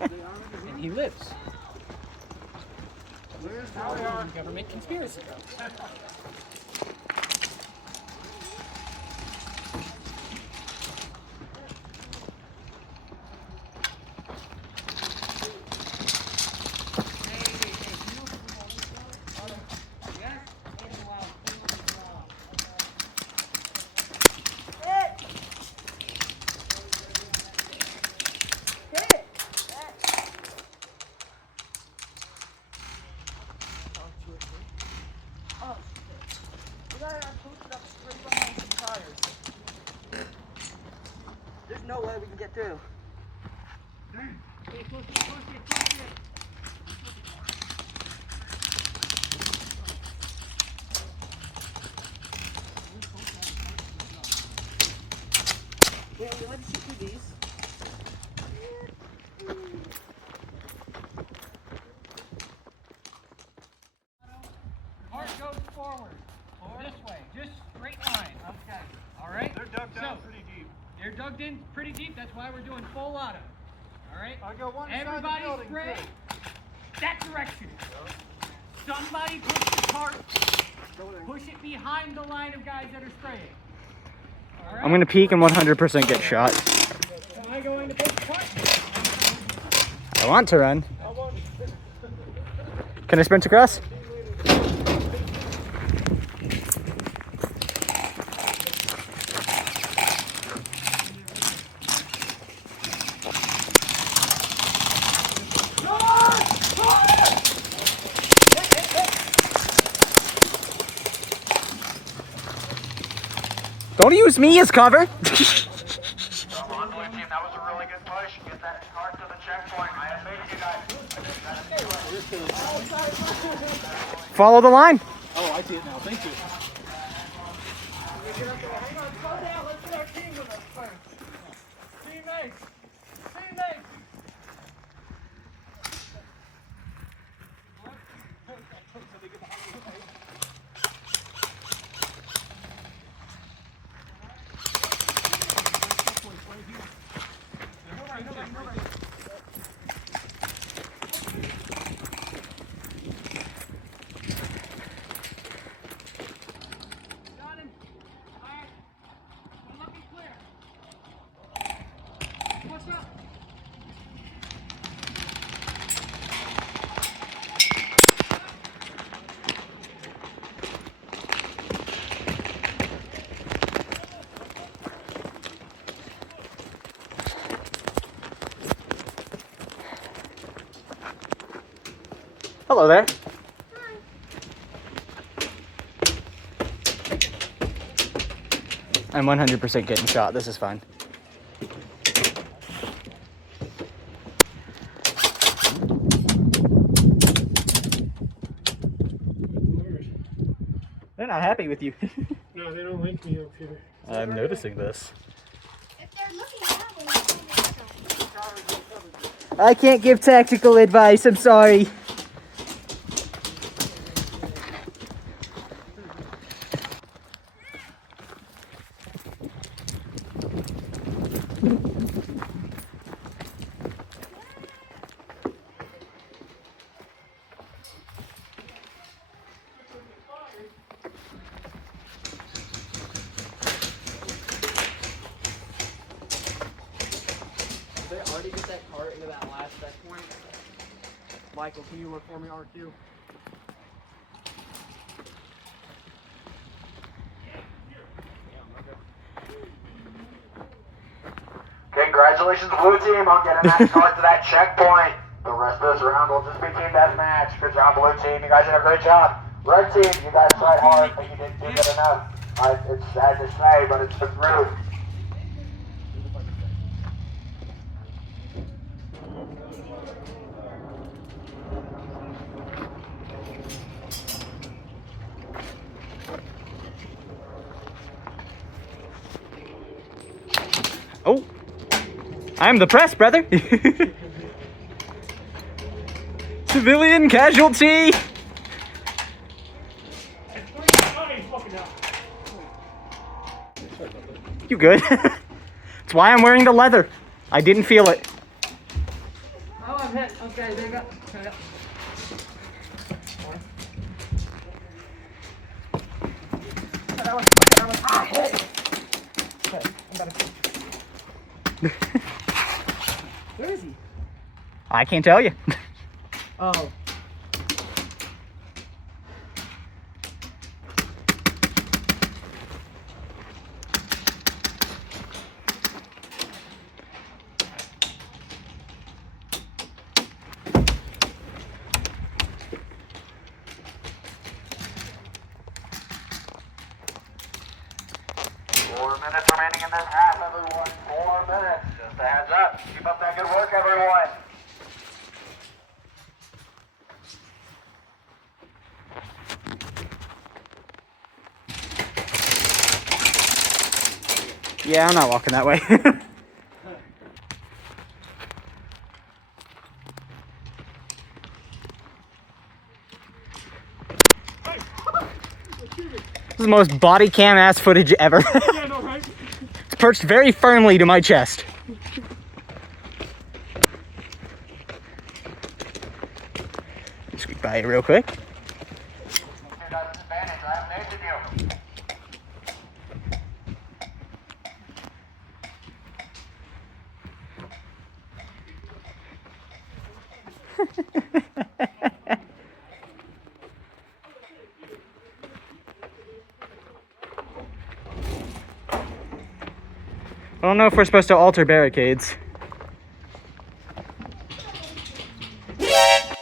And he lives. Government conspiracy. There's no way we can get through. Yeah, we like to see through these. Heart goes forward. This way. Just straight line. Okay. All right? They're dug down pretty deep. They're dug in pretty deep. That's why we're doing full auto. All right? I go one side of the Everybody building, spray too. that direction. Somebody push the cart. Push it behind the line of guys that are spraying. All right? I'm gonna peek and 100% get shot. Am I going to push the cart? I want to run. Can I sprint across? Don't use me as cover. Come on, blue team. That was a really good push. Get that cart to the checkpoint. I have made you guys. Follow the line. Oh, I see it now. Thank you. Hang on, slow down. Let's get our team with us first. Teammates. Teammates. Hello there. I'm 100% getting shot. This is fine. They're not happy with you. No, they don't like me up here. I'm noticing this. If they're looking at me, I can't give tactical advice. I'm sorry. Did they already get that cart into that last checkpoint? Michael, can you look for me, RQ? Congratulations, blue team, on getting that cart to that checkpoint. The rest of this round will just be team deathmatch. Good job, blue team. You guys did a great job. Red team, you guys tried hard, but you didn't do good enough. It's sad to say, but it's the truth. Oh, I'm the press, brother. Civilian casualty. You good? That's why I'm wearing the leather. I didn't feel it. Okay, there you go. Turn it up. That one. That one. Ah, hit it. Okay, I'm about to. Where is he? I can't tell you. Oh. Minutes remaining in this half, everyone. 4 minutes. Just a heads up. Keep up that good work, everyone. Yeah, I'm not walking that way. This is the most body cam ass footage ever. Yeah, no, right? It's perched very firmly to my chest. Squeak by it real quick. You guys an advantage. I have an age of you. I don't know if we're supposed to alter barricades.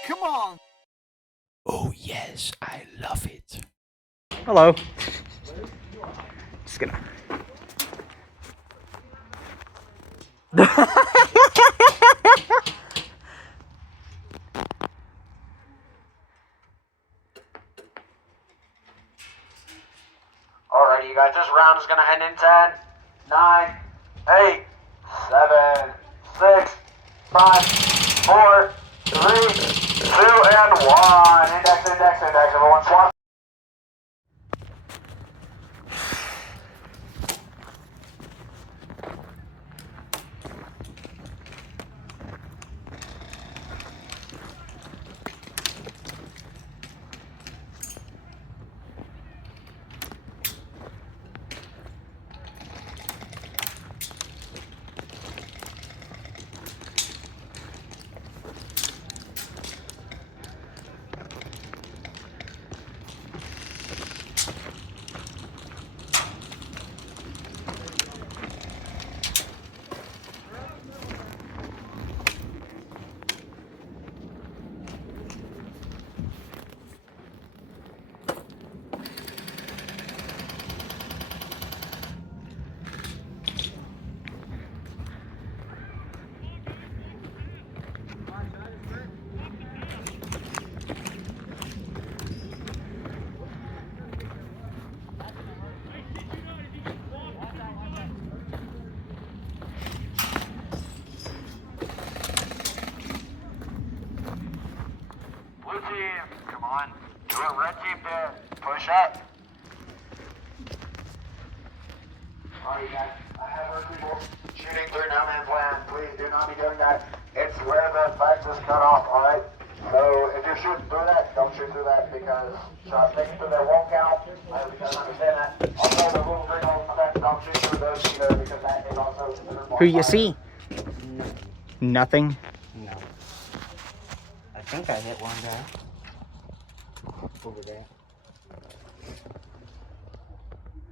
Come on! Oh yes, I love it. Hello. Just gonna. Alrighty, you guys, this round is going to end in 10, 9, 8, 7, 6, 5, 4, 3, 2, and 1. Index, index, index. Everyone swap. Blue team, come on. Do it, red team there. Push up. Alright, guys. I have heard people shooting through no man's land. Please do not be doing that. It's where the fence is cut off, alright? So if you're shooting through that, don't shoot through that because shots taken through there won't count. I hope you guys understand that. Also, the little green holes in the fence, don't shoot through those either because that is also considered Who you bonfire. see? Nothing. No. I think I hit one guy. Over there.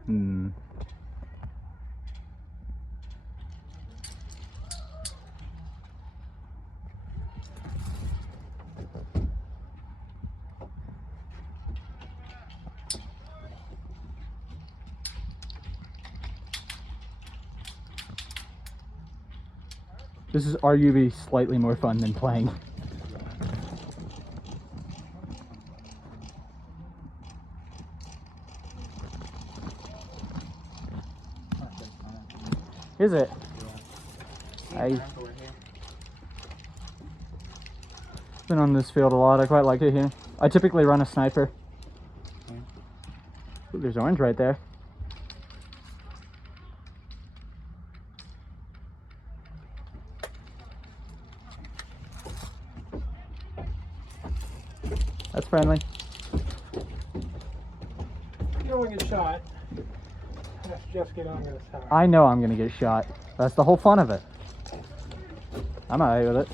Hmm. This is arguably slightly more fun than playing. Is it? I've been on this field a lot. I quite like it here. I typically run a sniper. Ooh, there's orange right there. friendly. Throwing a shot. Let's just get on this side. I know I'm gonna get shot. That's the whole fun of it. I'm alright with it.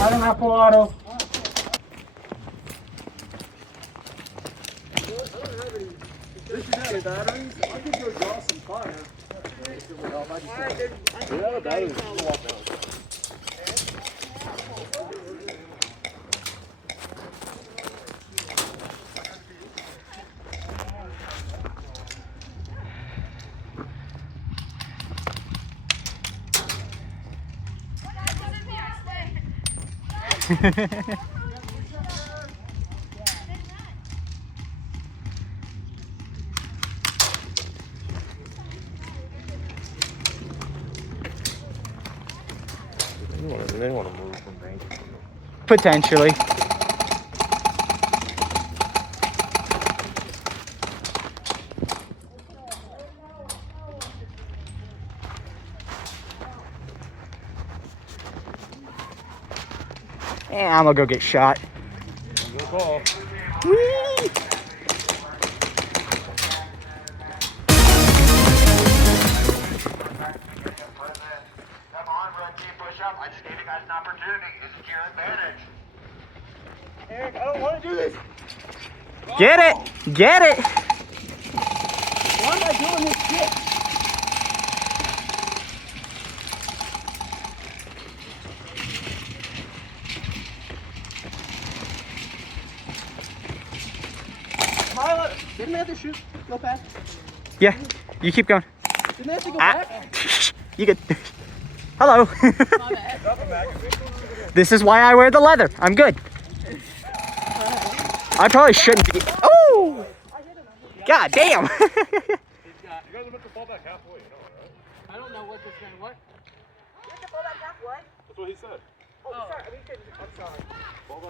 I don't have auto. They want to move from range. Potentially. Yeah, I'm gonna go get shot. Good call. Whee! Come on, red team, push up. I just gave you guys an opportunity. This is your advantage. Eric, I don't want to do this. Get it! Get it! Why am I doing this shit? Milo, didn't they have to shoot? Go fast. Yeah, you keep going. Didn't they have to go Ah. back? You good. Hello. This is why I wear the leather. I'm good. I probably shouldn't be. Oh! God damn. You guys are meant to fall back halfway, you know, right? I don't know what this thing. What? That's what he said.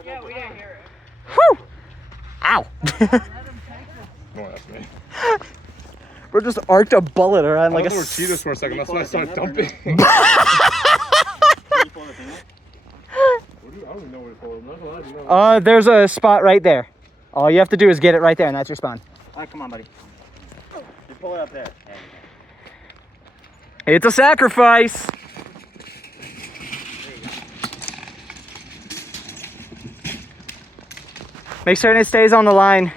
Yeah, we didn't hear it. Whew! Ow. Don't ask me. We're just arced a bullet around like I a. thought we were cheaters for a second. That's why I started dumping. I don't even know where to pull it. I'm not gonna lie to you, no. There's a spot right there. All you have to do is get it right there, and that's your spawn. All right, come on, buddy. You pull it up there. It's a sacrifice. Make certain it stays on the line.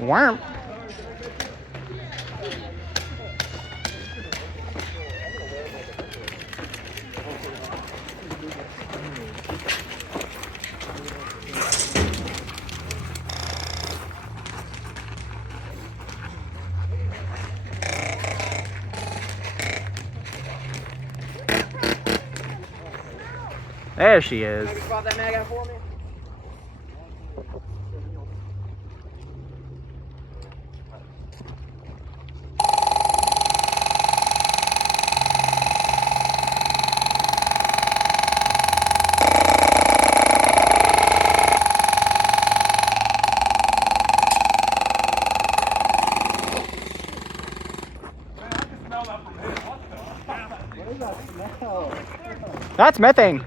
Worm. There she is. Pop that mag out for me. That's methane.